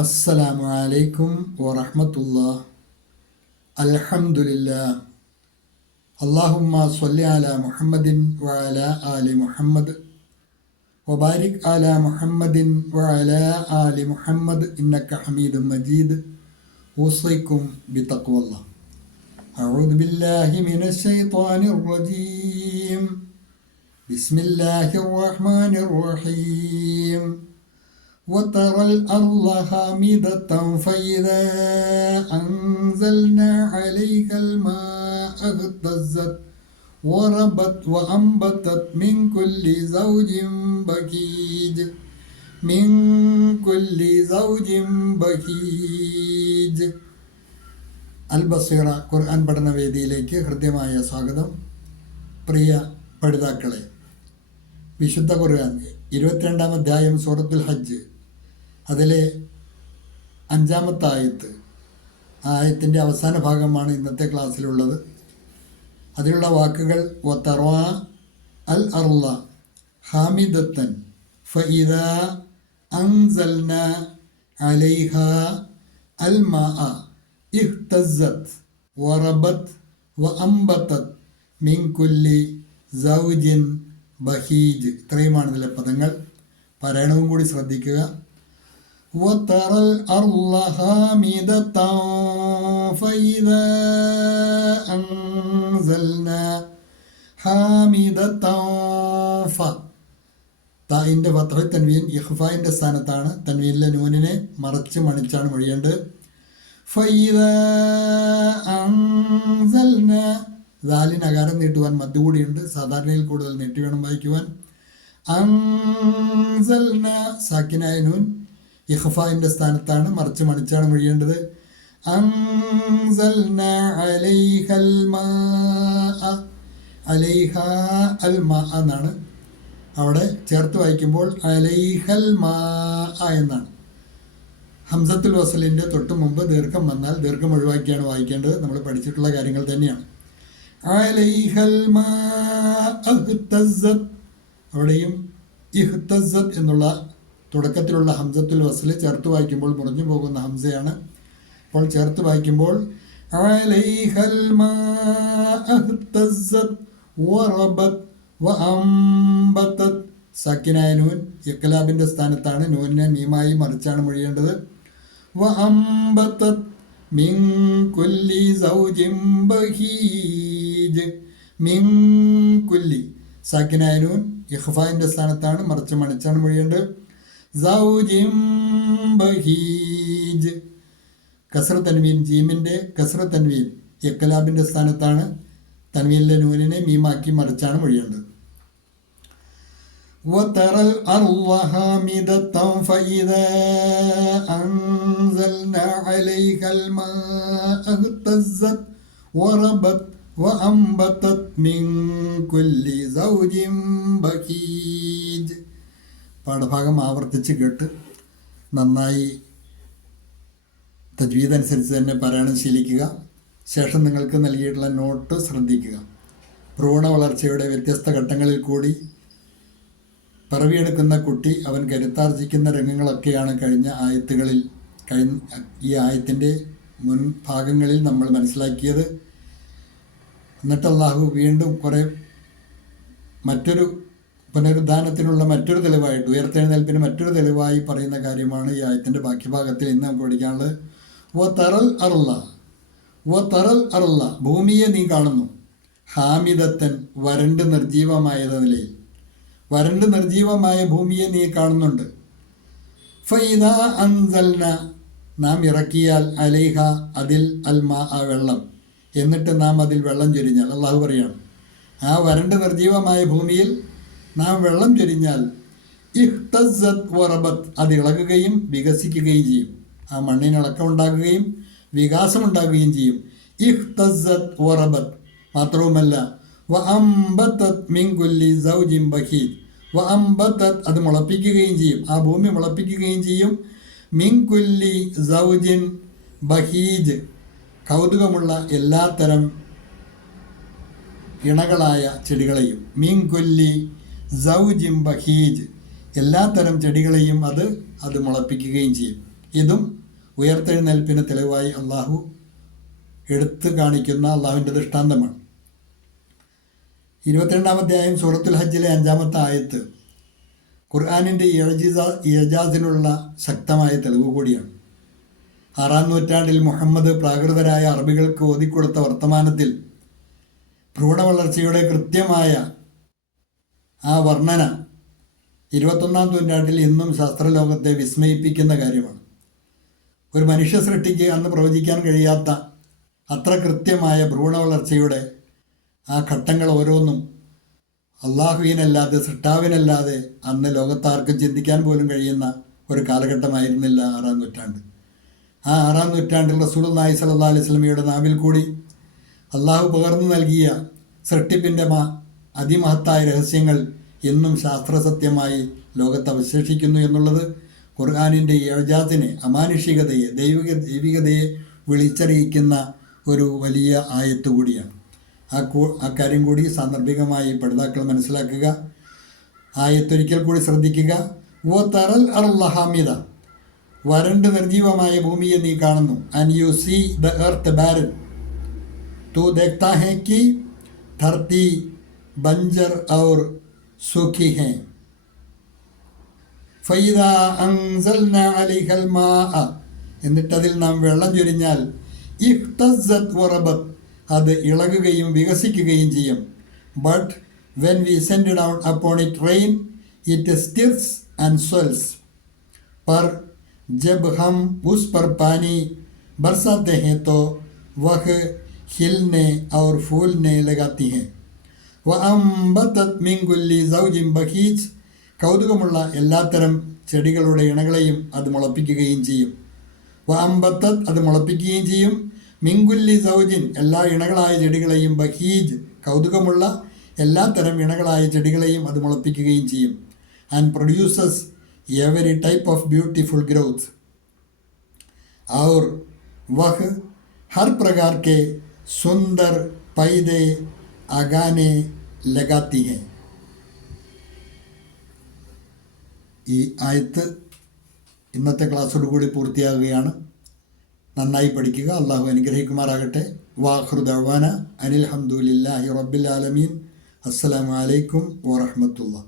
السلام عليكم ورحمة الله الحمد لله اللهم صل على محمد وعلى آل محمد وبارك على محمد وعلى آل محمد إنك حميد مجيد أوصيكم بتقوى الله أعوذ بالله من الشيطان الرجيم بسم الله الرحمن الرحيم وترى الأرض حامدة فإذا أنزلنا عليها الماء اهتزت وربت وأنبتت من كل زوج بهيج من كل زوج بهيج അൽ ബസീറ ഖുർആൻ പഠന വേദിയിലേക്ക് ഹൃദ്യമായ സ്വാഗതം പ്രിയ പഠിതാക്കളെ വിശുദ്ധ ഖുർആൻ ഇരുപത്തിരണ്ടാം അധ്യായം സൂറത്തുൽ ഹജ്ജ്. അതിലെ അഞ്ചാമത്തെ ആയത്ത് ആ ആയത്തിന്റെ അവസാന ഭാഗമാണ് ഇന്നത്തെ ക്ലാസ്സിലുള്ളത്. അതിലുള്ള വാക്കുകൾ വത്തറ അൽ അർള ഹാമിദത്തൻ ഫഇദ അൻസൽന അലൈഹ അൽ മാ ഇഹ്തസത്ത് വറബത്ത് വഅംബത്തത് മിൻ കുല്ലി സൗജിൻ ബഹീജ് ഇത്രയുമാണ് ഇതിലെ പദങ്ങൾ പാരായണവും കൂടി ശ്രദ്ധിക്കുക وترى الأرض هامدة فإذا أنزلنا حامدة ف തായിൻ്റെ ഫത്ര തൻവീൻ ഇഹ്ഫായിൻ്റെ സ്ഥാനത്താണ് തൻവീനിലെ നൂനിനെ മറച്ച് മണിച്ചാണ് മൊഴിയേണ്ടത് ഫൈദ അൻസൽന ദാലിന് അകാരം നീട്ടുവാൻ മദ്യ കൂടിയുണ്ട് സാധാരണയിൽ കൂടുതൽ നീട്ടി വേണം വായിക്കുവാൻ. അൻസൽന സാക്കിനായ ഇഹ്ഫായിന്റെ സ്ഥാനത്താണ് മറിച്ച് മണിച്ചാണ് മൊഴിയേണ്ടത്. അൻസൽന അലൈഹൽ എന്നാണ് അവിടെ ചേർത്ത് വായിക്കുമ്പോൾ അലൈഹൽ മാ എന്നാണ്. ഹംസത്തുൽ വസലിന്റെ തൊട്ട് മുമ്പ് ദീർഘം വന്നാൽ ദീർഘം ഒഴിവാക്കിയാണ് വായിക്കേണ്ടത്. നമ്മൾ പഠിച്ചിട്ടുള്ള കാര്യങ്ങൾ തന്നെയാണ്. അവിടെയും ഇഹ്തസത്ത് എന്നുള്ള തുടക്കത്തിലുള്ള ഹംസത്തുൽ വസൽ ചേർത്ത് വായിക്കുമ്പോൾ മുറിഞ്ഞു പോകുന്ന ഹംസയാണ്. അപ്പോൾ ചേർത്ത് വായിക്കുമ്പോൾ സക്കിനായ നൂൻ ഇഖ്ലാബിന്റെ സ്ഥാനത്താണ്. നൂനിനെ മീമായി മറിച്ചാണ് മൊഴിയേണ്ടത്. വഅംബത്തത് മിൻ കുല്ലി സൗജിൻ ബഹീജ് മിൻ കുല്ലി സാക്കിനായ നൂൻ ഇഖ്ഫായിൻ്റെ സ്ഥാനത്താണ് മറിച്ച് മണിച്ചാണ് മൊഴിയേണ്ടത് സൗജിൻ ബഹീജ് കസ്ര തൻവീൻ ജീമിൻ്റെ കസ്ര തൻവീൻ ഇഖ്ലാബിൻ്റെ സ്ഥാനത്താണ് തൻവീനിലെ നൂനിനെ മീമാക്കി മറിച്ചാണ് മൊഴിയേണ്ടത് وترى الأرض هامدة فإذا أنزلنا عليها الماء اهتزت وربت وأنبتت من كل زوج بهيج പാഠഭാഗം ആവർത്തിച്ച് കേട്ട് നന്നായി തജ്വീദ് അനുസരിച്ച് തന്നെ പാരായണം ശീലിക്കുക ശേഷം നിങ്ങൾക്ക് നൽകിയിട്ടുള്ള നോട്ട് ശ്രദ്ധിക്കുക ഭ്രൂണ വളർച്ചയുടെ വ്യത്യസ്ത ഘട്ടങ്ങളിൽ കൂടി പിറവിയെടുക്കുന്ന കുട്ടി അവൻ കരുത്താർജിക്കുന്ന രംഗങ്ങളൊക്കെയാണ് കഴിഞ്ഞ ആയത്തുകളിൽ കഴിഞ്ഞ ഈ ആയത്തിൻ്റെ മുൻ ഭാഗങ്ങളിൽ നമ്മൾ മനസ്സിലാക്കിയത് എന്നിട്ട് അള്ളാഹു വീണ്ടും കുറേ മറ്റൊരു പുനരുദ്ധാനത്തിനുള്ള മറ്റൊരു തെളിവായിട്ട് ഉയർത്തെഴുന്നേൽപ്പിന് മറ്റൊരു തെളിവായി പറയുന്ന കാര്യമാണ് ഈ ആയത്തിന്റെ ബാക്കി ഭാഗത്തിൽ ഇന്ന് നമുക്ക് പഠിക്കാനുള്ളത്. ഓ തറൽ അറുള്ള ഓ തറൽ അറുള്ള ഭൂമിയെ നീ കാണുന്നു. ഹാമിദത്തൻ വരണ്ട് നിർജീവമായത് നിലയിൽ വരണ്ട് നിർജീവമായ ഭൂമിയെ നീ കാണുന്നുണ്ട്. ഫൈദ അൻസൽന നാം ഇറക്കിയാൽ അലൈഹ അതിൽ അൽമാ ആ വെള്ളം. എന്നിട്ട് നാം അതിൽ വെള്ളം ചൊരിഞ്ഞാൽ അള്ളാഹു പറയാണ് ആ വരണ്ട് നിർജീവമായ ഭൂമിയിൽ നാം വെള്ളം ചൊരിഞ്ഞാൽ ഇഹ്തസത് അത് ഇളകുകയും വികസിക്കുകയും ചെയ്യും. ആ മണ്ണിന് ഇളക്കം ഉണ്ടാകുകയും വികാസമുണ്ടാകുകയും ചെയ്യും. ഇഹ്തസത് വറബത്ത് മാത്രവുമല്ല വ അമ്പത്തത് മിങ്കുല്ലി സൗജിം ബഹീദ് വ അമ്പത്തത് അത് മുളപ്പിക്കുകയും ചെയ്യും. ആ ഭൂമി മുളപ്പിക്കുകയും ചെയ്യും. മിങ്കുല്ലി സൗജിൻ ബഹീജ് കൗതുകമുള്ള എല്ലാത്തരം ഇണകളായ ചെടികളെയും. മീൻകൊല്ലി സൗജിം ബഹീജ് എല്ലാത്തരം ചെടികളെയും അത് അത് മുളപ്പിക്കുകയും ചെയ്യും. ഇതും ഉയർത്തെഴുന്നേൽപ്പിന് തെളിവായി അള്ളാഹു എടുത്തു കാണിക്കുന്ന അള്ളാഹുവിന്റെ ദൃഷ്ടാന്തമാണ്. ഇരുപത്തിരണ്ടാം അധ്യായം സൂറത്തുൽ ഹജ്ജിലെ അഞ്ചാമത്തെ ആയത്ത് ഖുർആാനിന്റെ ഇഴജിസ ഇഴജാസിനുള്ള ശക്തമായ തെളിവ് കൂടിയാണ്. ആറാം നൂറ്റാണ്ടിൽ മുഹമ്മദ് പ്രാകൃതരായ അറബികൾക്ക് ഓതിക്കൊടുത്ത വർത്തമാനത്തിൽ ഭ്രൂണവളർച്ചയുടെ കൃത്യമായ ആ വർണന ഇരുപത്തൊന്നാം നൂറ്റാണ്ടിൽ ഇന്നും ശാസ്ത്രലോകത്തെ വിസ്മയിപ്പിക്കുന്ന കാര്യമാണ്. ഒരു മനുഷ്യ സൃഷ്ടിക്ക് അന്ന് പ്രവചിക്കാൻ കഴിയാത്ത അത്ര കൃത്യമായ ഭ്രൂണവളർച്ചയുടെ ആ ഘട്ടങ്ങൾ ഓരോന്നും അള്ളാഹുവിനല്ലാതെ സൃഷ്ടാവിനല്ലാതെ അന്ന് ലോകത്താർക്കും ചിന്തിക്കാൻ പോലും കഴിയുന്ന ഒരു കാലഘട്ടമായിരുന്നില്ല ആറാം നൂറ്റാണ്ട്. ആ ആറാം നൂറ്റാണ്ടിൽ റസൂൽ നായി സല്ലാ അലൈഹി സ്വലമിയുടെ നാവിൽ കൂടി അള്ളാഹു പകർന്നു നൽകിയ സൃഷ്ടിപ്പിന്റെ മാ അതിമഹത്തായ രഹസ്യങ്ങൾ എന്നും ശാസ്ത്രസത്യമായി ലോകത്ത് അവശേഷിക്കുന്നു എന്നുള്ളത് ഖുർആാനിന്റെ ഏജാത്തിനെ അമാനുഷികതയെ ദൈവിക ദൈവികതയെ വിളിച്ചറിയിക്കുന്ന ഒരു വലിയ ആയത്ത് കൂടിയാണ്. ആ കൂ ആ കാര്യം കൂടി സാന്ദർഭികമായി പഠിതാക്കൾ മനസ്സിലാക്കുക. ആയത്തൊരിക്കൽ കൂടി ശ്രദ്ധിക്കുക. ഓ തറൽ അറുള്ളഹാമിത വരണ്ട് നിർജീവമായ ഭൂമിയെ നീ കാണുന്നു. And you see the earth barren തു ദേഖ്താ ഹേ കി ധർത്തി ബഞ്ചർ ഔർ സുഖി ഹേ ഫൈദ അൻസൽന അലിഹൽ മാ എന്നിട്ടതിൽ നാം വെള്ളം ചൊരിഞ്ഞാൽ ഇഹ്തസത് വറബത്ത് അത് ഇളകുകയും വികസിക്കുകയും ചെയ്യും. But when we send down upon it rain it stirs and swells പർ जब हम उस पर पानी बरसाते हैं तो वह खिलने और फूलने लगाती हैं വ അമ്പത്തത് മിങ്കുല്ലി സൗജിം ബഹീജ് കൗതുകമുള്ള എല്ലാത്തരം ചെടികളുടെ ഇണകളെയും അത് മുളപ്പിക്കുകയും ചെയ്യും വ അമ്പത്തത് അത് മുളപ്പിക്കുകയും ചെയ്യും മിങ്കുല്ലി സൗജിൻ എല്ലാ ഇണകളായ ചെടികളെയും ബഹീജ് കൗതുകമുള്ള എല്ലാത്തരം ഇണകളായ ചെടികളെയും അത് മുളപ്പിക്കുകയും ചെയ്യും and produces every type of beautiful growth और वह हर प्रकार के सुंदर पैदे आगाने लगाती हैं ഈ ആയത്ത് ഇന്നത്തെ ക്ലാസ്സോട് കൂടി പൂർത്തിയാകുകയാണ് നന്നായി പഠിക്കുക അള്ളാഹു അനുഗ്രഹിക്കുമാറാകട്ടെ വാഹൃദവാന അനിൽ ഹംദുലില്ലാഹി റബ്ബിൽ ആലമീൻ അസ്സലാമു അലൈക്കും വറഹ്മത്തുള്ളാഹി